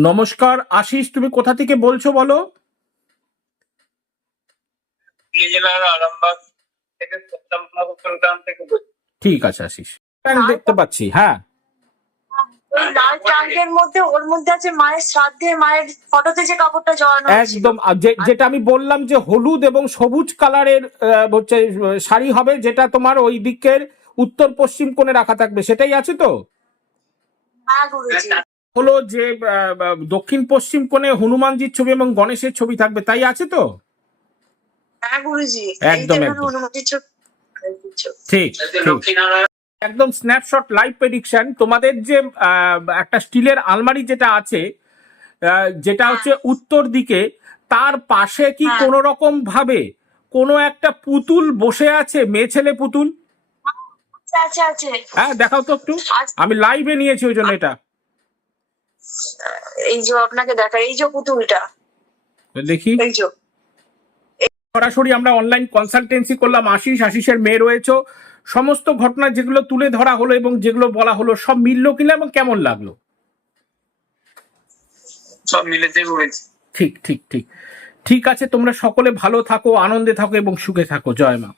নমস্কার আশিস তুমি কোথা থেকে বলছো বলো? জেলার আরামবাগ থেকে গ্রাম থেকে ঠিক আছে আশিস। দেখতে পাচ্ছি হ্যাঁ। ওই লাল ট্রাঙ্কের মধ্যে ওর মধ্যে আছে মায়ের শ্রাদ্ধে মায়ের ফটোতে যে কাপড়টা জড়ানো। একদম আর যে- যেটা আমি বললাম যে হলুদ এবং সবুজ কালারের আহ, হচ্ছে শাড়ি হবে যেটা তোমার ওই দিকের উত্তর পশ্চিম কোণে রাখা থাকবে সেটাই আছে তো? হ্যাঁ গুরুজি। হলো যে দক্ষিণ পশ্চিম কোণে হনুমানজির ছবি এবং গণেশের ছবি থাকবে তাই আছে তো? হ্যাঁ একদম। ঠিক একদম স্ন্যাপশট লাইভ প্রেডিকশন তোমাদের যে একটা স্টিলের আলমারি যেটা আছে যেটা হচ্ছে উত্তর দিকে তার পাশে কি হ্যাঁ। কোনো রকম ভাবে কোনো একটা পুতুল বসে আছে মেয়ে ছেলে পুতুল? হ্যাঁ দেখাও তো একটু। আমি লাইভে নিয়েছি ওই জন্য এটা। এই যে আপনাকে দেখা এই যে পুতুলটা। দেখি। এই যে। সরাসরি আমরা অনলাইন কনসালটেন্সি করলাম আশিস আশিসের মেয়ে রয়েছে। সমস্ত ঘটনা যেগুলো তুলে ধরা হলো এবং যেগুলো বলা হলো সব মিললো কিনা এবং কেমন লাগল? সব মিলেছে ঠিক ঠিক ঠিক। ঠিক আছে তোমরা সকলে ভালো থাকো আনন্দে থাকো এবং সুখে থাকো। জয় মা।